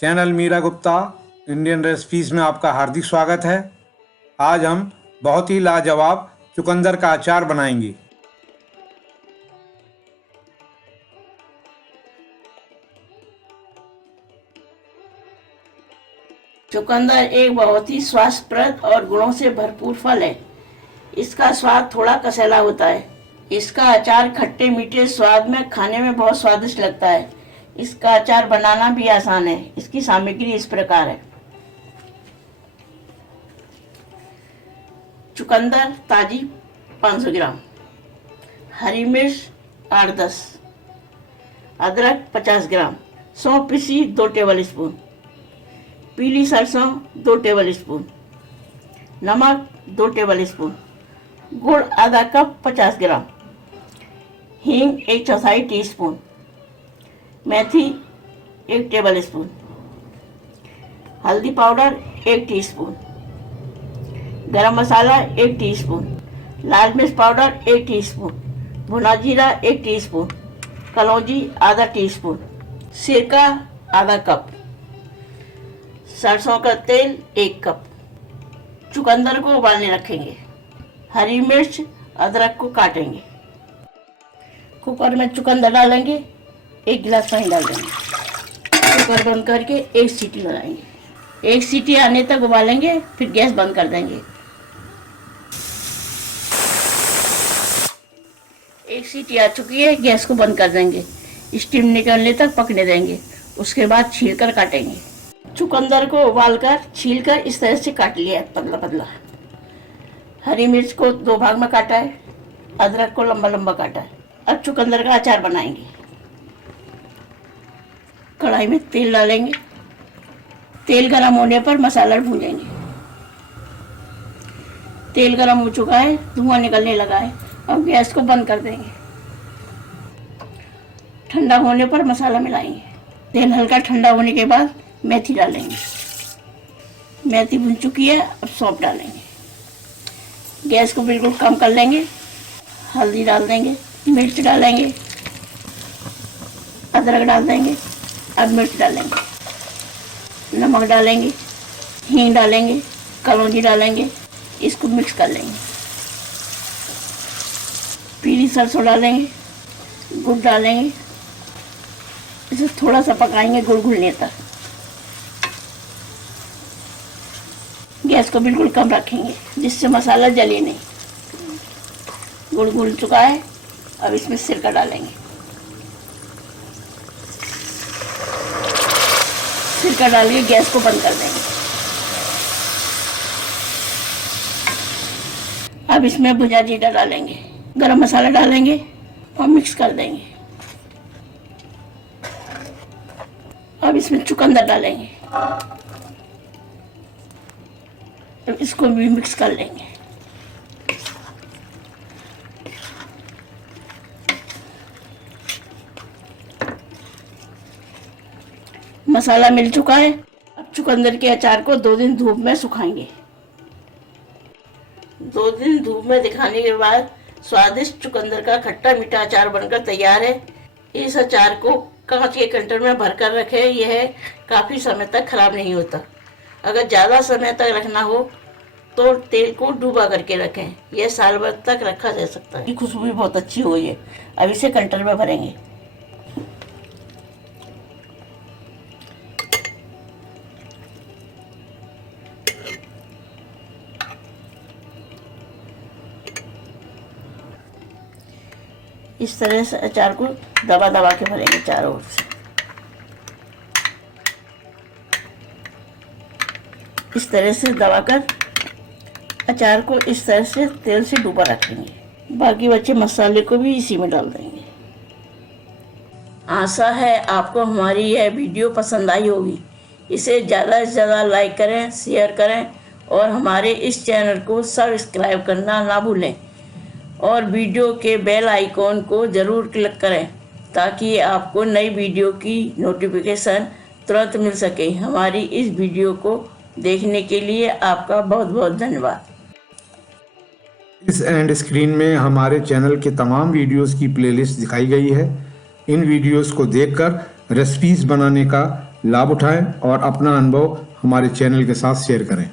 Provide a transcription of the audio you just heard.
Channel Meera Gupta Indian recipes में आपका हार्दिक स्वागत है। आज हम बहुत ही लाजवाब चुकंदर का अचार बनाएंगे। चुकंदर एक बहुत ही स्वास्थ्यप्रद और गुणों से भरपूर फल है। इसका स्वाद थोड़ा कसैला होता है। इसका अचार खट्टे मीठे स्वाद में खाने में बहुत स्वादिष्ट लगता है। इसका अचार बनाना भी आसान है। इसकी सामग्री इस प्रकार है। चुकंदर ताजी 500 ग्राम, हरी मिर्च 8-10, अदरक 50 ग्राम, सौंफ पीसी 2 टेबल स्पून, पीली सरसों 2 टेबल स्पून, नमक 2 टेबल स्पून, गुड़ आधा कप 50 ग्राम, हींग 1/4 टीस्पून, मेथी 1 टेबल स्पून, हल्दी पाउडर 1 टीस्पून, गरम मसाला 1 टीस्पून, लाल मिर्च पाउडर 1 टीस्पून, भुना जीरा 1 टीस्पून, कलौंजी आधा टीस्पून, सिरका आधा कप, सरसों का तेल 1 कप। चुकंदर को उबालने रखेंगे। हरी मिर्च अदरक को काटेंगे। कुकर में चुकंदर डालेंगे, 1 गिलास पानी डाल देंगे। कुकर बंद करके 1 सीटी लगाएंगे। 1 सीटी आने तक उबालेंगे, फिर गैस बंद कर देंगे। 1 सीटी आ चुकी है, गैस को बंद कर देंगे। स्टीम निकलने तक पकने देंगे। उसके बाद छीलकर काटेंगे। चुकंदर को उबालकर छीलकर इस तरह से काट लिया है, पतला पतला। हरी मिर्च को 2 भाग में काटा है, अदरक को लंबा लंबा काटा है। अब चुकंदर का अचार बनाएंगे। कढ़ाई में तेल डालेंगे। तेल गरम होने पर मसाला भूनेंगे। तेल गरम हो चुका है, धुआं निकलने लगा है। अब गैस को बंद कर देंगे। ठंडा होने पर मसाला मिलाएंगे। तेल हल्का ठंडा होने के बाद मेथी डालेंगे। मेथी भुन चुकी है, अब सौंफ डालेंगे। गैस को बिल्कुल कम कर लेंगे। हल्दी डाल देंगे, मिर्च डालेंगे, अदरक डाल देंगे, अब मिर्च डालेंगे, नमक डालेंगे, हींग डालेंगे, कलौंजी डालेंगे। इसको मिक्स कर लेंगे। पीली सरसों डालेंगे, गुड़ डालेंगे। इसे थोड़ा सा पकाएंगे गुड़ घुलने तक। गैस को बिल्कुल कम रखेंगे जिससे मसाला जले नहीं। गुड़ घुल चुका है, अब इसमें सिरका डालेंगे। सिरका डाल के गैस को बंद कर देंगे। अब इसमें भुना जीरा डालेंगे, गरम मसाला डालेंगे और मिक्स कर देंगे। अब इसमें चुकंदर डालेंगे, इसको भी मिक्स कर लेंगे। मसाला मिल चुका है। अब चुकंदर के अचार को 2 दिन धूप में सुखाएंगे। 2 दिन धूप में दिखाने के बाद स्वादिष्ट चुकंदर का खट्टा मीठा अचार बनकर तैयार है। इस अचार को कांच के कंटेनर में भरकर रखें। यह काफ़ी समय तक खराब नहीं होता। अगर ज़्यादा समय तक रखना हो तो तेल को डूबा करके रखें। यह साल भर तक रखा जा सकता है। खुशबू भी बहुत अच्छी हो गई है। अब इसे कंटेनर में भरेंगे। इस तरह से अचार को दबा दबा के भरेंगे चारों ओर से। इस तरह से दबाकर अचार को इस तरह से तेल से डूबा रखेंगे। बाकी बचे मसाले को भी इसी में डाल देंगे। आशा है आपको हमारी यह वीडियो पसंद आई होगी। इसे ज़्यादा से ज़्यादा लाइक करें, शेयर करें और हमारे इस चैनल को सब्सक्राइब करना ना भूलें और वीडियो के बेल आइकॉन को ज़रूर क्लिक करें ताकि आपको नई वीडियो की नोटिफिकेशन तुरंत मिल सके। हमारी इस वीडियो को देखने के लिए आपका बहुत बहुत धन्यवाद। इस एंड स्क्रीन में हमारे चैनल के तमाम वीडियोस की प्लेलिस्ट दिखाई गई है। इन वीडियोस को देखकर रेसिपीज़ बनाने का लाभ उठाएं और अपना अनुभव हमारे चैनल के साथ शेयर करें।